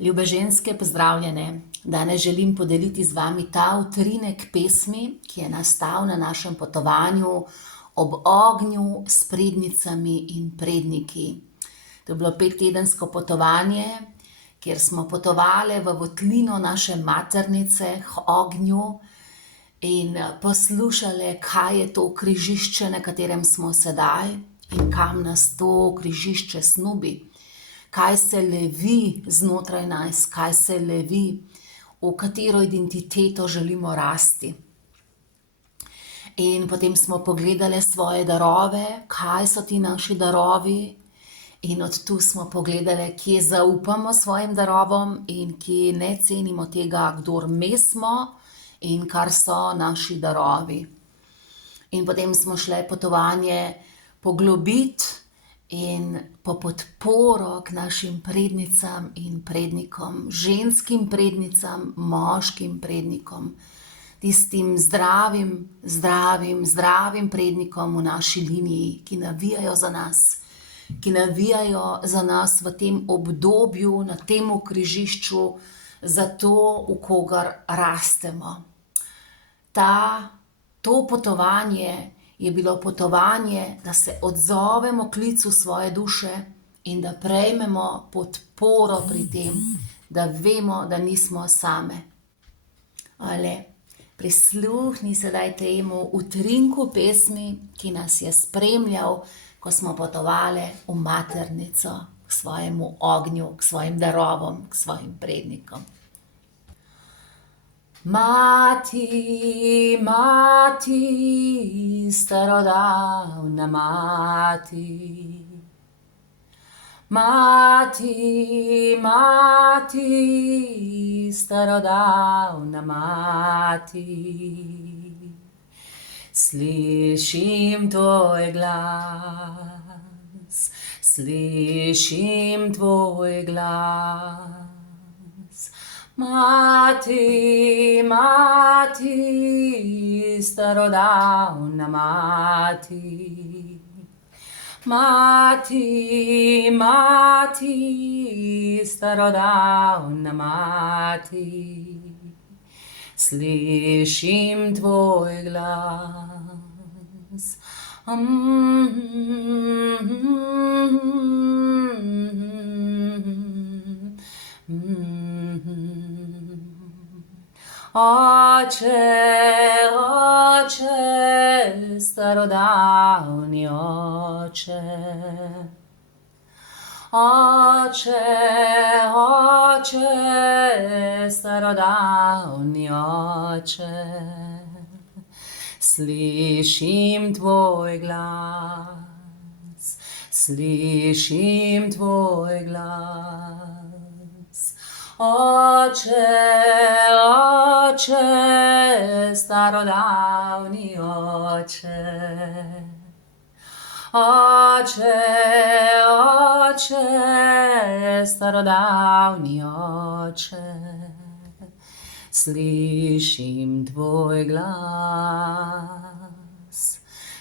Ljube ženske, pozdravljene. Danes želim podeliti z vami ta utrinek pesmi, ki je nastal na našem potovanju ob ognju s prednicami in predniki. To je bilo 5-tedensko potovanje, kjer smo potovali v votlino naše maternice k ognju in poslušali, kaj je to križišče, na katerem smo sedaj in kam nas to križišče snubi. Kaj se levi znotraj nas, kaj se levi, v katero identiteto želimo rasti. In potem smo pogledali svoje darove, kaj so ti naši darovi, in od tu smo pogledali, kje zaupamo svojim darovom in kje ne cenimo tega, kdor me smo in kar so naši darovi. In potem smo šli potovanje poglobiti in po podporo k našim prednicam in prednikom, ženskim prednicam, moškim prednikom, tistim zdravim prednikom v naši liniji, ki navijajo za nas v tem obdobju, na tem križišču, za to, v kogar rastemo. To potovanje je bilo potovanje, da se odzovemo klicu svoje duše in da prejmemo podporo pri tem, da vemo, da nismo same. Prisluhni sedaj temu utrinku pesmi, ki nas je spremljal, ko smo potovali v maternico, k svojemu ognju, k svojim darovom, k svojim prednikom. Mati, mati, starodavna mati. Mati, mati, starodavna mati. Slišim tvoj glas, slišim tvoj glas. Mati, mati, starodavna mati. Mati, mati, starodavna mati. Slišim tvoj glas. Oče, oče, starodavni oče. Oče, oče, starodavni oče. Slišim tvoj glas, slišim tvoj glas. Oče, oče, starodavni oče. Oče, oče, starodavni oče. Slišim tvoj glas,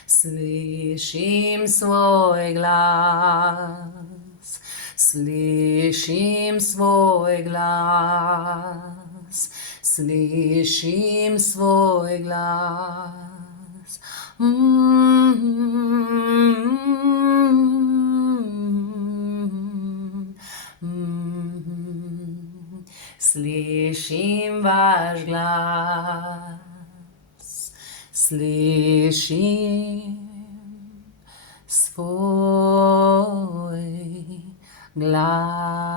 slišim svoj glas. Slišim svoj glas, slišim svoj glas. Slišim vaš glas, slišim svoj glas.